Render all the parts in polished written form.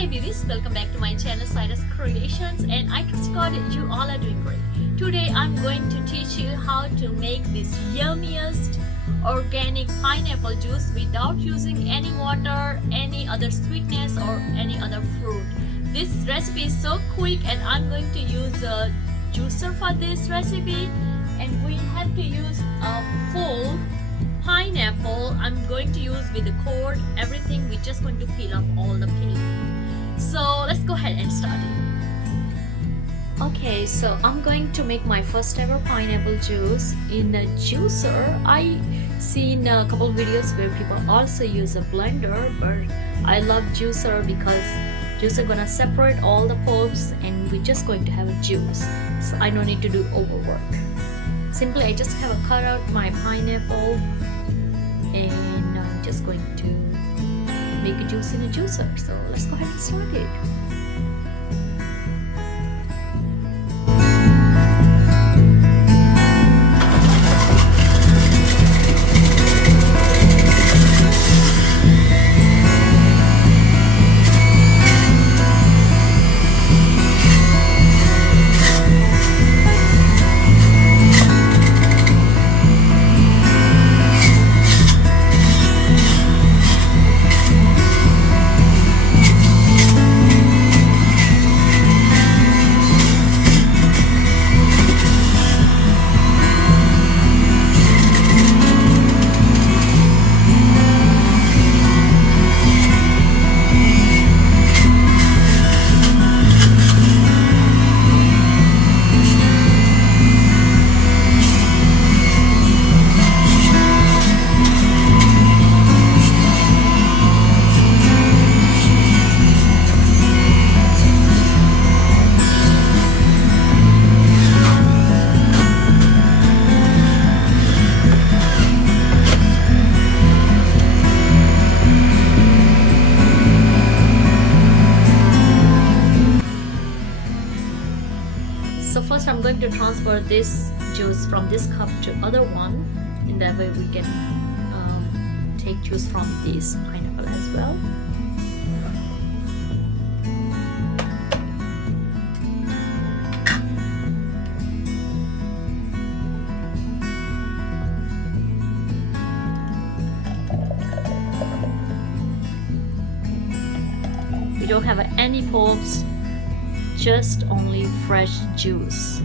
Hey beauties, welcome back to my channel Cyrus Creations, and I trust God you all are doing great. Today I'm going to teach you how to make this yummiest organic pineapple juice without using any water, any other sweetness or any other fruit. This recipe is so quick and I'm going to use a juicer for this recipe, and we have to use a full pineapple. I'm going to use with the core, everything. We're just going to peel off all the peeling. So let's go ahead and start it. Okay, so I'm going to make my first ever pineapple juice in a juicer. I seen a couple videos where people also use a blender, but I love juicer because juicer gonna separate all the pulps and we're just going to have a juice, so I don't need to do overwork. Simply I just have a cut out my pineapple and I'm just going to make a juice in a juicer. So let's go ahead and start it. So first I'm going to transfer this juice from this cup to other one, in that way we can take juice from this pineapple as well. We don't have any pulps, just only fresh juice.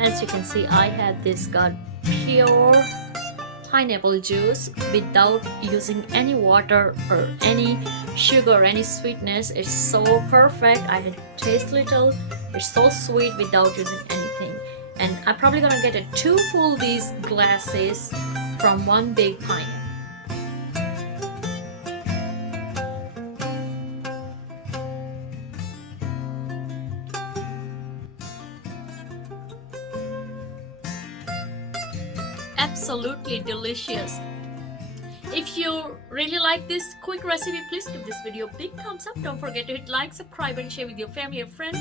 As you can see, I have this got pure pineapple juice without using any water or any sugar or any sweetness. It's so perfect. I can taste little. It's so sweet without using anything. And I'm probably gonna get 2 full these glasses from one big pineapple. Absolutely delicious. If you really like this quick recipe, please give this video a big thumbs up. Don't forget to hit like, subscribe, and share with your family and friends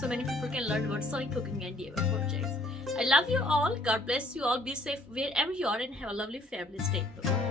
so many people can learn about sewing, cooking, and DIY projects. I love you all. God bless you all. Be safe wherever you are and have a lovely, fabulous day. Bye-bye.